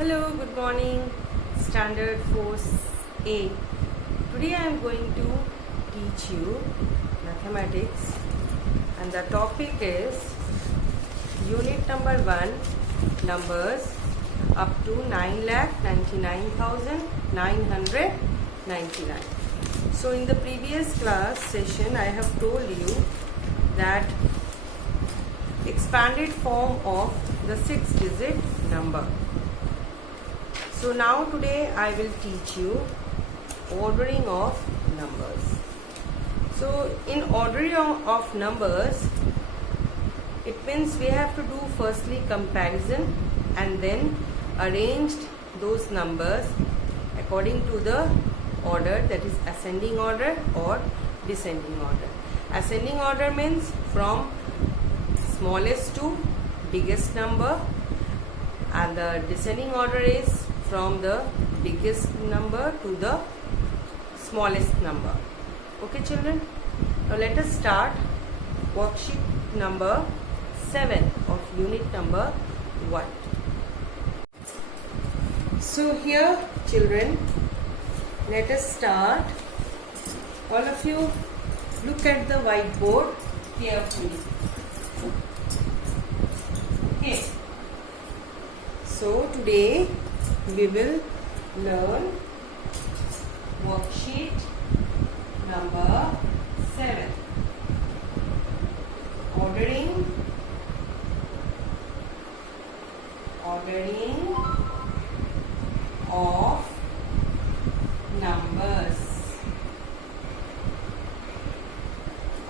Hello, good morning, Standard Force A. Today I am going to teach you mathematics, and the topic is unit number 1, numbers up to 9,99,999. So in the previous class session I have told you that expanded form of the 6-digit number. So now today I will teach you ordering of numbers. So in ordering of numbers, it means we have to do firstly comparison and then arrange those numbers according to the order, that is ascending order or descending order. Ascending order means from smallest to biggest number, and the descending order is from the biggest number to the smallest number. Okay children, now let us start worksheet number 7 of unit number 1. So here children, let us start. All of you look at the whiteboard carefully. Okay, so today we will learn worksheet number 7, ordering of numbers.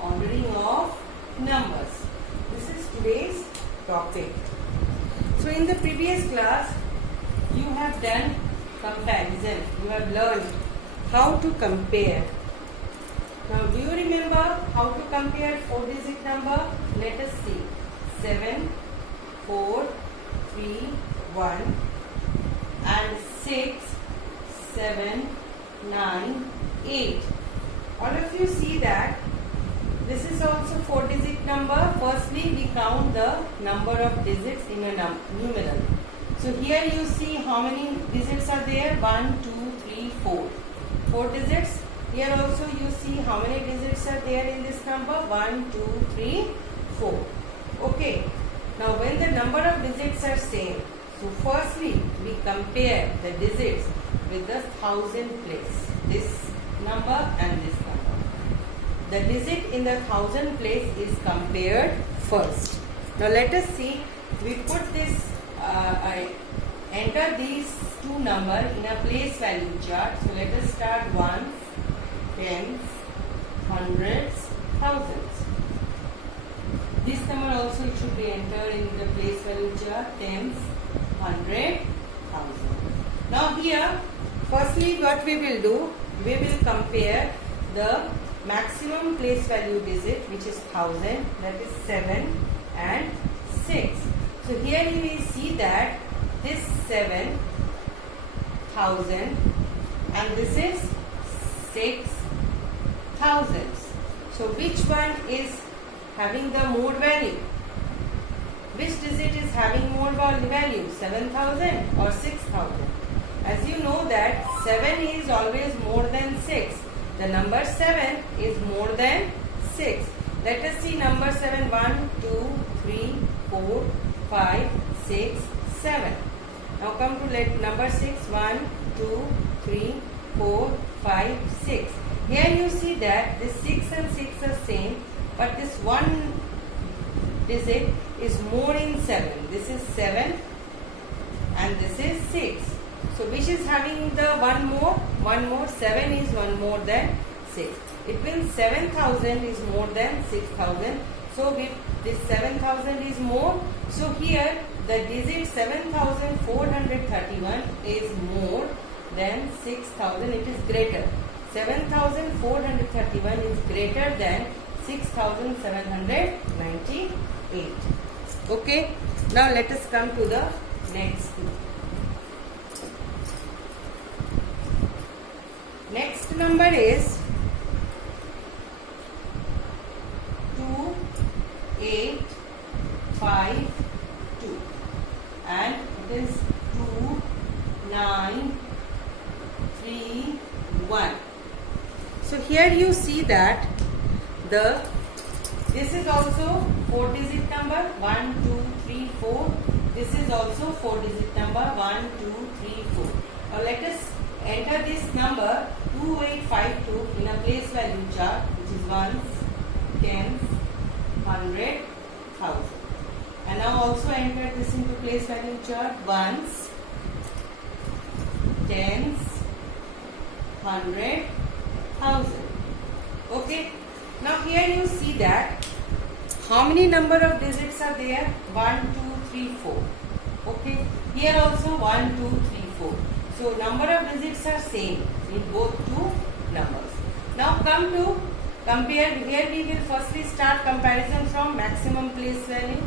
Ordering of numbers. This is today's topic. So in the previous class you have done comparison. You have learned how to compare. Now do you remember how to compare 4-digit number? Let us see. 7, 4, 3, 1 and 6, 7, 9, 8. All of you see that this is also 4-digit number. Firstly we count the number of digits in a numeral. So here you see how many digits are there? 1, 2, 3, 4. 4 digits. Here also you see how many digits are there in this number? 1, 2, 3, 4. Okay. Now when the number of digits are same, so firstly we compare the digits with the thousand place. This number and this number. The digit in the thousand place is compared first. Now let us see. We put this enter these two numbers in a place value chart. So let us start ones, tens, hundreds, thousands. This number also should be entered in the place value chart, tens, hundred, thousand. Now here, firstly what we will do, we will compare the maximum place value digit, which is 1000, that is 7 and 6. So here you will see that this 7,000 and this is 6,000. So which one is having the more value? Which digit is having more value? 7,000 or 6,000? As you know that 7 is always more than 6. The number 7 is more than 6. Let us see number 7. 1, 2, 3, 4, 5, 6, 7. Now come to number 6. 1, 2, 3, 4, 5, 6. Here you see that this 6 and 6 are same, but this one digit is more in 7. This is 7 and this is 6. So which is having the one more? 7 is one more than 6. It means 7,000 is more than 6,000. So this 7,000 is more. So here the digit 7,431 is more than 6,000. It is greater. 7,431 is greater than 6,798. Okay. Now let us come to the next. Next number is 2852 and it is 2 here you see that this is also 4-digit number 1, 2, 3, 4. This is also 4-digit number 1, 2, 3, 4. Now let us enter this number 2852 in a place value chart, which is ones, tens, 100, 1000. And now also enter this into place value chart, ones, tens, 100, 1000. Okay. Now here you see that how many number of digits are there? 1, 2, 3, 4. Okay. Here also 1, 2, 3, 4. So number of digits are same in both two numbers. Now come to compare. Here we will firstly start comparison from maximum place value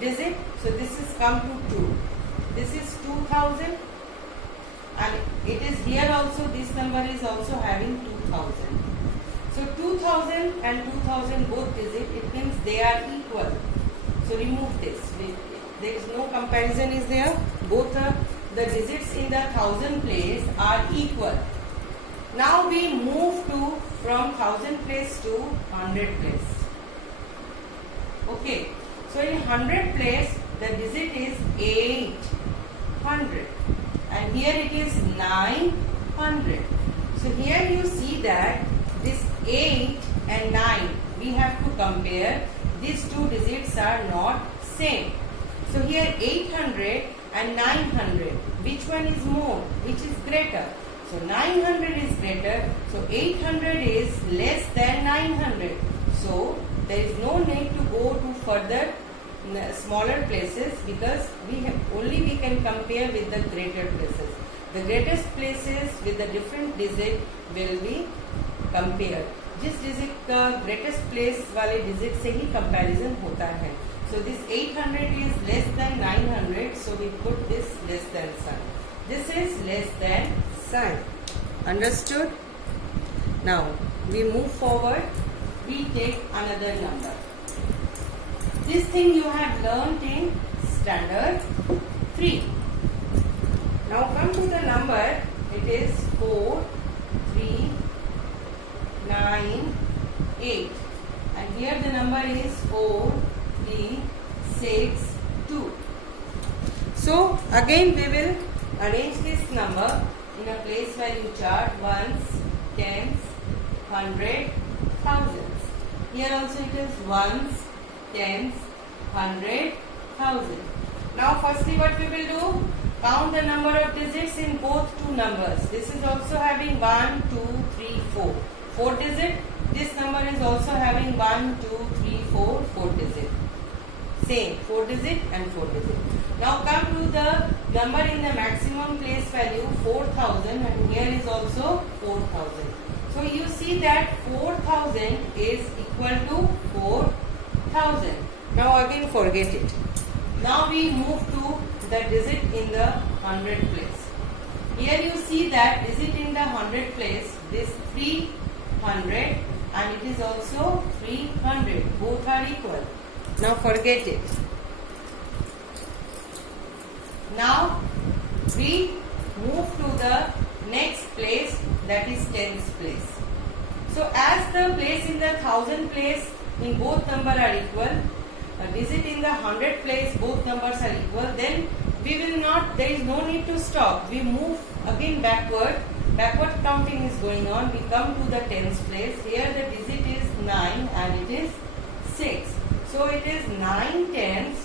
digit. So this is come to 2. This is 2000, and it is here also, this number is also having 2000. So 2000 and 2000 both digit, it means they are equal. So remove this. There is no comparison is there. Both the digits in the 1000 place are equal. Now we move to from 1000 place to 100 place. Okay. So in 100 place the digit is 800 and here it is 900. So here you see that this 8 and 9 we have to compare. These two digits are not same. So here 800 and 900, which one is more, which is greater? So 900 is greater, so 800 is less than 900. So there is no need to go to further smaller places, because we can compare with the greater places. The greatest places with the different digit will be compared. जिस digit का greatest place वाले digit से ही comparison होता है. So this 800 is less than 900, so we put this less than sign. This is less than sign. Understood? Now we move forward. We take another number. This thing you have learnt in standard 3. Now come to the number. It is 4, 3, 9, 8. And here the number is 4, 3, 6, 2. So again we will arrange this number in a place value chart, ones, tens, 100, thousands. Here also it is ones, tens, 100, 1000. Now firstly what we will do? Count the number of digits in both two numbers. This is also having 1, 2, 3, 4. 4 digit. This number is also having 1, 2, 3, 4, 4 digit. Same, 4 digit and 4 digit. Now come to the number in the maximum place value, 4000, and here is also 4000. So you see that 4000 is equal to 4000. Now again forget it. Now we move to the digit in the 100 place. Here you see that digit in the 100 place, this 300 and it is also 300. Both are equal. Now forget it. Now we move to the next place, that is tens place. So as the place in the 1000 place in both number are equal, a digit in the 100 place both numbers are equal, then we will not, there is no need to stop. We move again backward. Backward counting is going on. We come to the tens place. Here the digit is 9 and it is 6. So it is 9 tens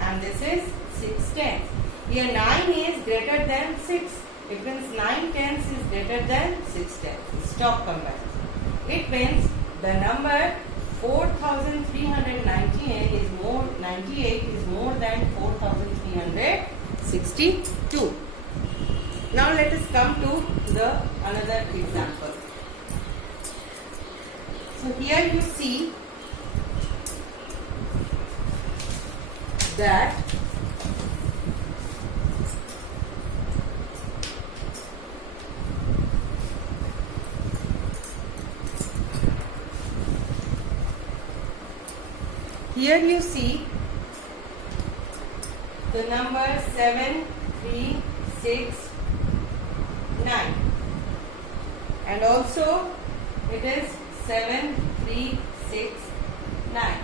and this is 6 tens. Here 9 is greater than 6. It means 9 tens is greater than 6 tens. Stop comparison. It means the number 4398 is more, 98 is more than 4362. Now let us come to the another example. So here you see that here you see the number 7, 3, 6, 9, and also It is 7, 3, 6, 9.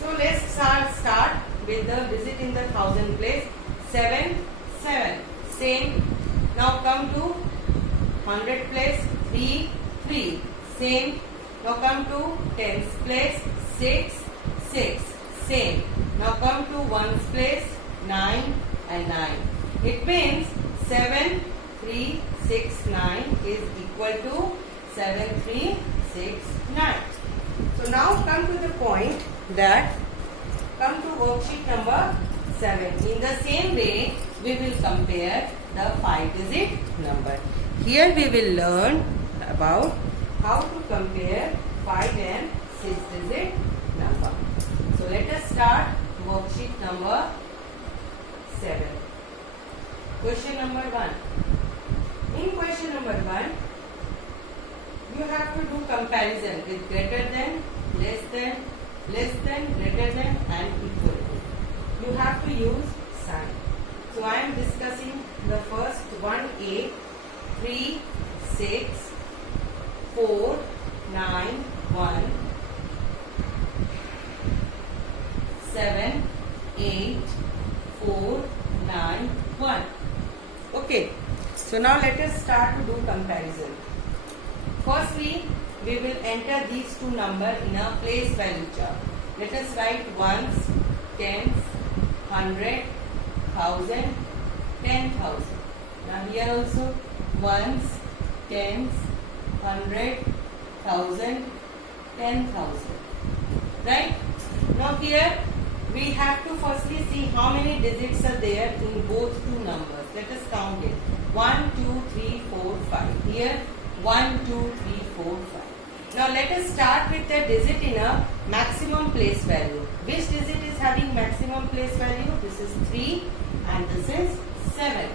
So let's start with the digit in the thousand place. 7, 7. Same. Now come to hundred place. 3, 3. Same. Now come to tens place. 6, 6. Same. Now come to ones place. 9 and 9. It means 7, 3, 6, 9 is equal to 7, 3, 6, 9. So now come to the point that come to worksheet number 7. In the same way, we will compare the 5-digit number. Here we will learn about how to compare 5 and 6-digit number. So let us start worksheet number 7. Question number 1. In question number 1, you have to do comparison with greater than, less than, greater than and equal to. You have to use sign. So I am discussing the first one, 8, 3, 6, 4, 9, 1, 7, 8, 4, 9, 1. Okay. So now let us start to do comparison. Firstly, we will enter these two numbers in a place value chart. Let us write ones, tens, 100, 1000, 10,000. Now here also ones, tens, 100, 1000, 10,000. Right? Now here we have to firstly see how many digits are there in both two numbers. Let us count it. 1, 2, 3, 4, 5. Here 1, 2, 3, 4, 5. Now let us start with the digit in a maximum place value. Which digit is having maximum place value? This is 3 and this is 7.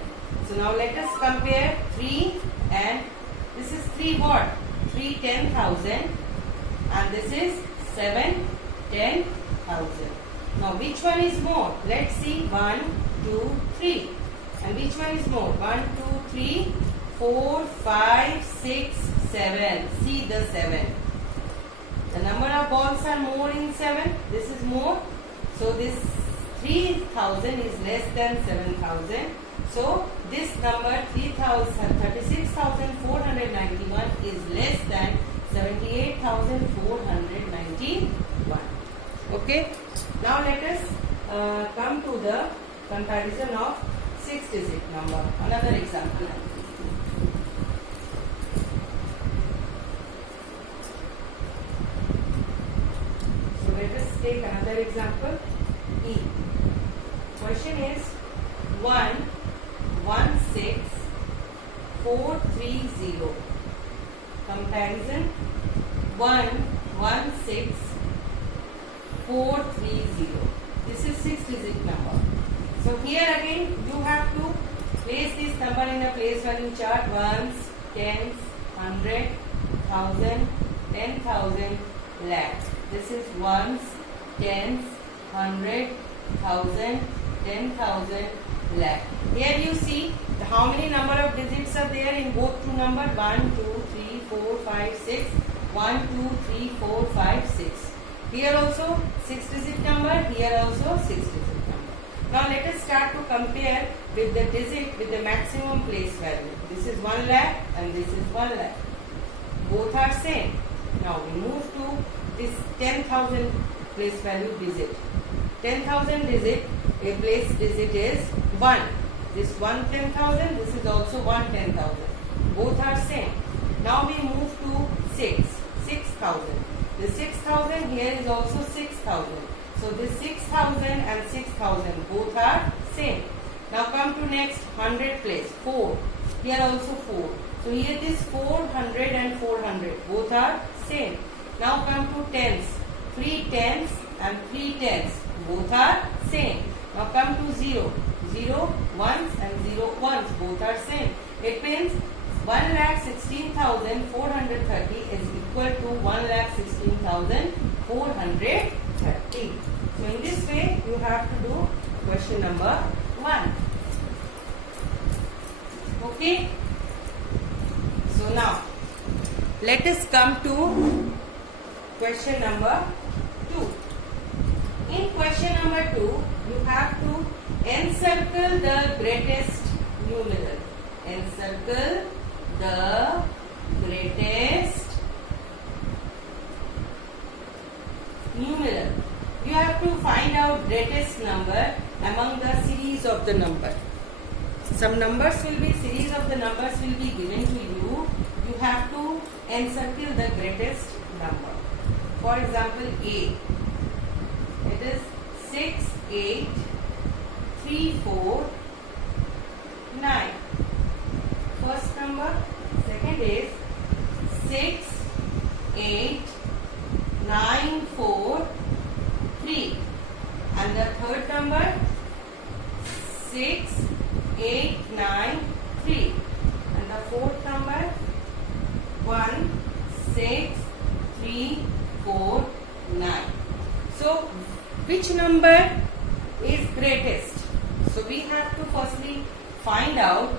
So now let us compare 3 and this is 3 what? 3 10,000 and this is 7 10,000. Now which one is more? Let's see. 1, 2, 3. And which one is more? 1, 2, 3, 4, 5, 6, 7. See the 7. The number of balls are more in 7. This is more. So this 3,000 is less than 7,000. So this number 36,491 is less than 78,491. Okay. Now let us come to the comparison of 6-digit number. Another example. So let us take another example. E. Question is 1, 1, 6, 4, 3, 0. Comparison 1, 1, 6, 4, 3, 0. This is 6-digit number. So here again you have to place this number in a place value chart. Ones, tens, 100, 1000, 10,000, lakh. This is ones, tens, 100, 1000, 10,000, lakh. Here you see how many number of digits are there in both two numbers. 1, 2, 3, 4, 5, 6. 1, 2, 3, 4, 5, 6. Here also 6-digit number. Here also 6-digit number. Now let us start to compare with the digit with the maximum place value. This is 1 lakh and this is 1 lakh. Both are same. Now we move to this 10,000 place value digit. 10,000 digit, a place digit is 1. This 1 10,000, this is also 1 10,000. Both are same. Now we move to 6,000. The 6,000 here is also 6,000. So this 6,000 and 6,000 both are same. Now come to next 100 place. 4. Here also 4. So here this 400 and 400 both are same. Now come to tens. 3 tens and 3 tens both are same. Now come to 0. 0 ones and 0 ones both are same. It means 1,16,430 is equal to 1,16,430. So in this way you have to do question number 1. Okay. So now let us come to question number 2. In question number 2, you have to encircle the greatest numeral. Encircle the greatest numeral. You have to find out greatest number among the series of the number. Some numbers will be, series of the numbers will be given to you. You have to encircle the greatest number. For example, A. It is 6, 8, 3, 4, 9. First number. Second is 6, 8, 9, 4, 3. And the third number 6, 8, 9, 3. And the fourth number 1, 6, 3, 4, 9. So, which number is greatest? So, we have to firstly find out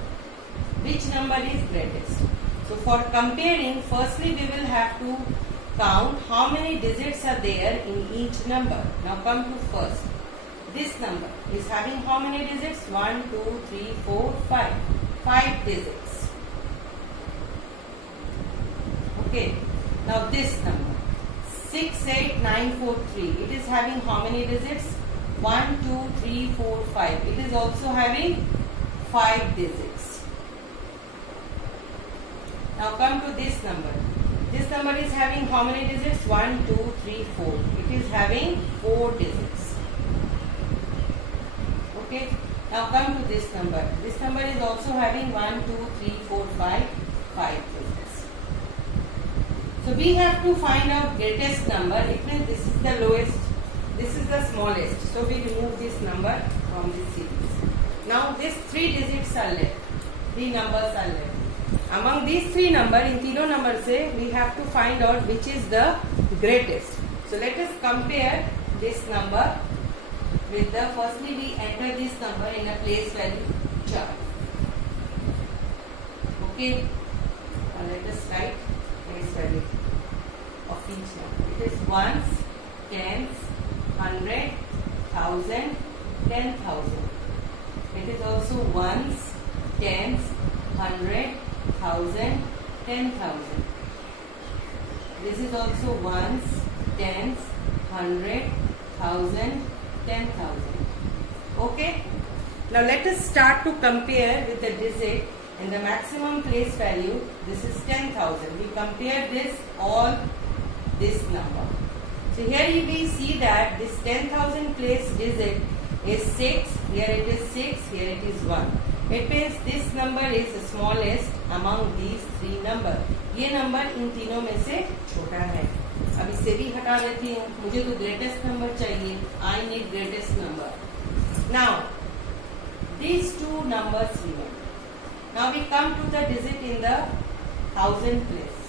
which number is greatest. So, for comparing, firstly we will have to count how many digits are there in each number. Now, come to first. This number is having how many digits? 1, 2, 3, 4, 5. 5 digits. Okay. Now, this number. 6, 8, 9, 4, 3. It is having how many digits? 1, 2, 3, 4, 5. It is also having 5 digits. Now come to this number. This number is having how many digits? 1, 2, 3, 4. It is having 4 digits. Okay. Now come to this number. This number is also having 1, 2, 3, 4, 5. 5 digits. So we have to find out greatest number. It means this is the lowest, this is the smallest. So we remove this number from this series. Now these 3 digits are left. 3 numbers are left. Among these 3 numbers, in तीनों number से we have to find out which is the greatest. So let us compare this number with the, firstly we enter this number in a place value chart. Okay. Let us write place value of each number. It is ones, tens, 100, 1000, 10,000. It is also ones, tens, 100, 1000, 10,000. This is also ones, tens, 100, 1000, 10,000. Okay. Now let us start to compare with the digit and the maximum place value. This is 10,000. We compare this all this number. So here we see that this 10,000 place digit is 6. Here it is 6. Here it is 1. It means this number is the smallest among these 3 numbers. ये number in तीनों में से छोटा है. अब इससे भी हटा देती हूँ. मुझे तो greatest number चाहिए. I need greatest number. Now these 2 numbers remain. Now we come to the digit in the 1000 place.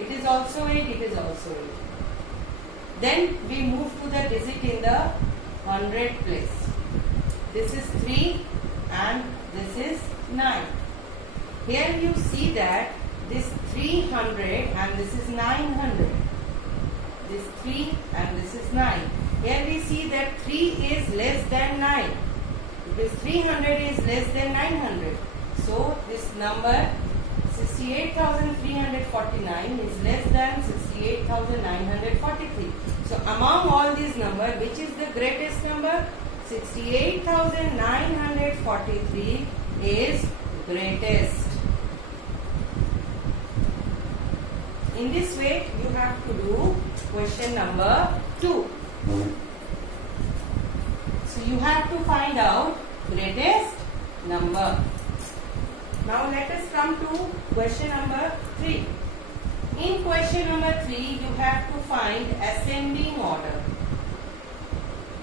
It is also 8. It is also 8. Then we move to the digit in the 100 place. This is 3 and this is 9. Here you see that this 300 and this is 900. This 3 and this is 9. Here we see that 3 is less than 9. Because 300 is less than 900. So this number 68,349 is less than 68,943. So among all these numbers, which is the greatest number? 68,943 is greatest. In this way, you have to do question number 2. So you have to find out greatest number. Now let us come to question number 3. In question number 3, you have to find ascending order.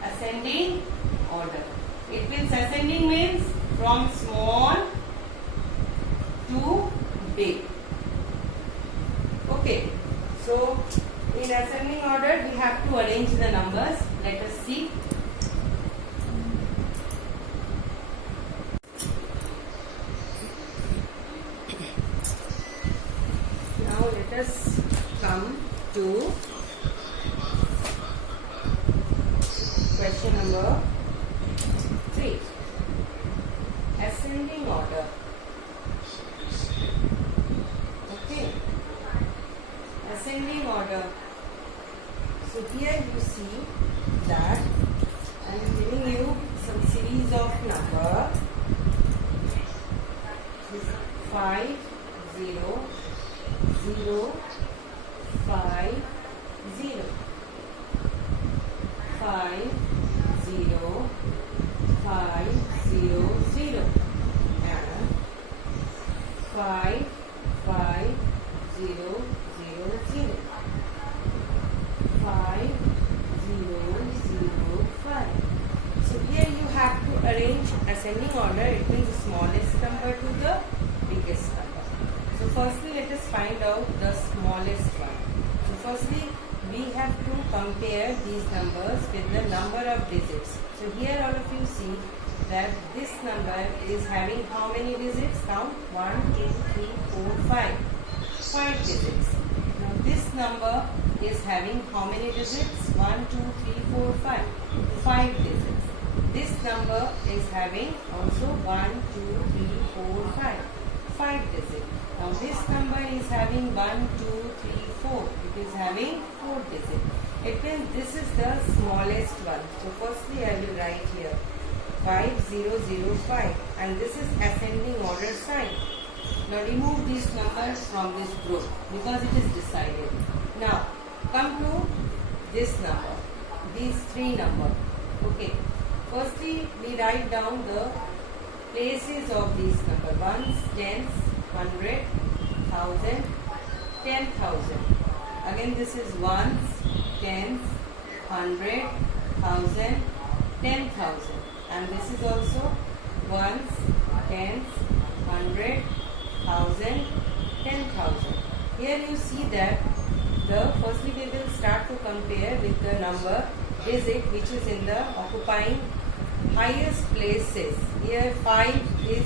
Ascending order. It means ascending means from small to big. Okay. So in ascending order, we have to arrange the numbers. Let us see. Now let us come to question number 3. Ascending order. Okay. Ascending order. So here you see that I am giving you some series of number. 5 0 0 5 0 5 0 5 0 0 and 5 5 0 0 0 5 0 0 5. So here you have to arrange ascending order. It means the smallest number to the biggest number. So firstly let us find out the smallest one. So firstly we have to compare these numbers with the number of digits. So here all of you see that this number is having how many digits? Count 1, 2, 3, 4, 5. 5 digits. Now this number is having how many digits? 1, 2, 3, 4, 5. 5 digits. This number is having also 1, 2, 3, 4, 5. 5 digits. Now this number is having 1, 2, 3, 4. It is having 4 digits. It means this is the smallest one. So firstly I will write here 5005 and this is ascending order sign. Now remove these numbers from this group because it is decided. Now come to this number, these 3 numbers. Okay. Firstly we write down the places of these numbers. Ones, tens, 100, 1000, 10,000. Again this is ones, tens, 100, 1000, 10,000. And this is also ones, tens, 100, 1000, 10,000. Here you see that firstly we will start to compare with the number digit which is in the occupying highest places. Here 5 is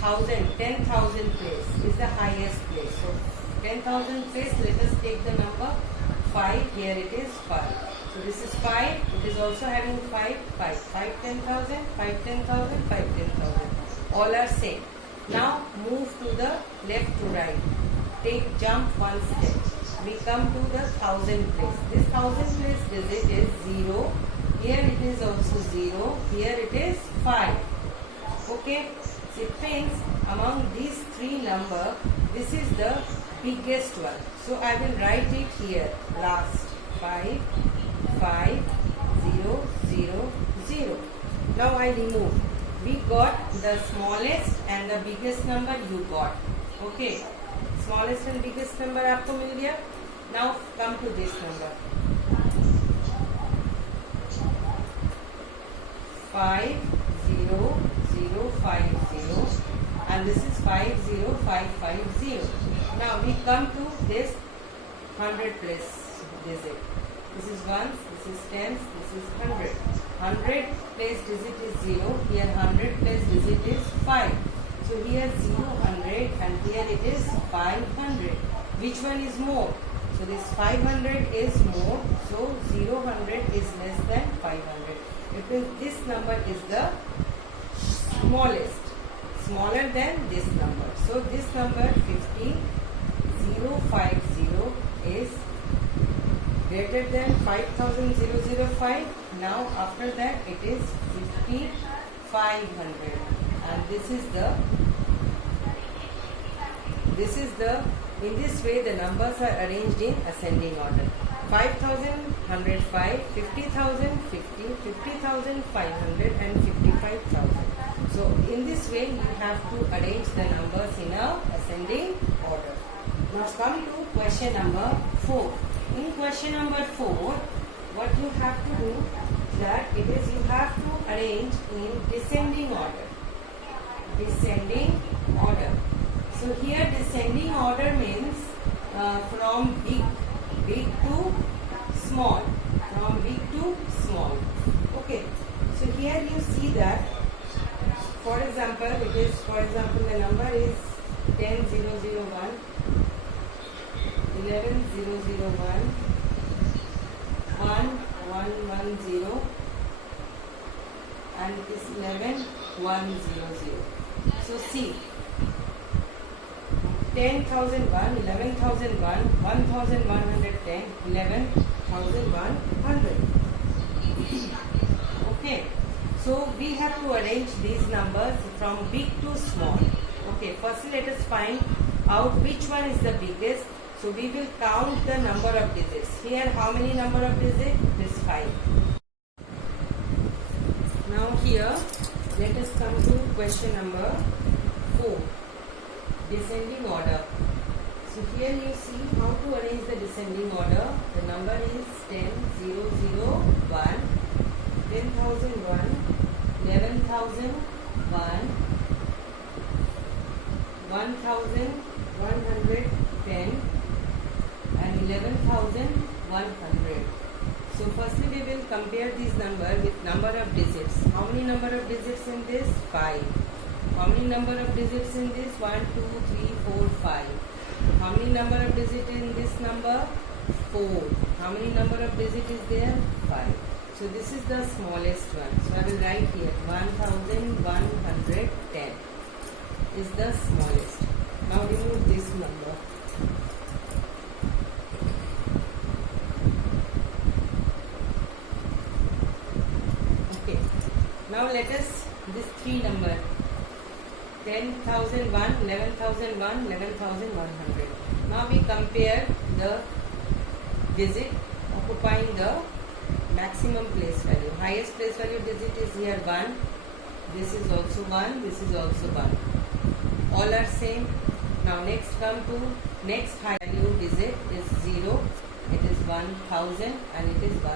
1000, 10,000 place is the highest place. So 10,000 place, let us take the number 5. Here it is 5. So this is 5. It is also having 5, 5. 5, 10,000, 5, 10,000, 5, 10,000. All are same. Now move to the left to right. Take jump one step. We come to the 1000 place. This 1000 place digit is 0. Here it is also 0. Here it is 5. Okay. So it means among these 3 numbers, this is the biggest one. So I will write it here last. 5, 5, 0, 0, 0. Now I remove. We got the smallest and the biggest number you got. Okay. Smallest and biggest number आपको मिल गया. Now come to this number. 5, 0, 0, 5, 0. And this is 5, 0, 5, 5, 0. Now we come to this 100 place digit. This is ones, this is tens, this is 100. 100 place digit is 0. Here 100 place digit is 5. So here 0, 100 and here it is 500. Which one is more? So this 500 is more. So 0, 100 is less than 500. It means this number is the smallest. Smaller than this number. So this number 50, 050 is greater than 50,005. Now after that it is 5,500. And this is the in this way the numbers are arranged in ascending order. 5,105, 50,000, 50, 50,500 and 55,000. So in this way you have to arrange the numbers in a ascending order. Now come to question number 4. In question number 4, what you have to do that it is you have to arrange in descending order. Descending order. So here descending order means from big to small. From big to small. Okay. So here you see that, for example, the number is 10001. 11,001, 1,110, and it is 11,100. So see, 10,001, 11,001, 1,110, 11,100. Okay, so we have to arrange these numbers from big to small. Okay, first let us find out which one is the biggest. So we will count the number of digits. Here how many number of digits? It is 5. Now here let us come to question number 4. Descending order. So here you see how to arrange the descending order. The number is 10,001, 10,001, 11,001, 1,110, and 11,100. So firstly we will compare this number with number of digits. How many number of digits in this? 5. How many number of digits in this? 1, 2, 3, 4, 5. How many number of digits in this number? 4. How many number of digits is there? 5. So this is the smallest one. So I will write here 1,110 is the smallest. Now remove this number. Okay. Now let us this 3 number. 10,001, 11,001, 11,100. Now we compare the digit occupying the maximum place value. Highest place value digit is here 1. This is also 1. This is also 1. All are same. Now next come to next high value digit is 0. It is 1,000 and it is 1.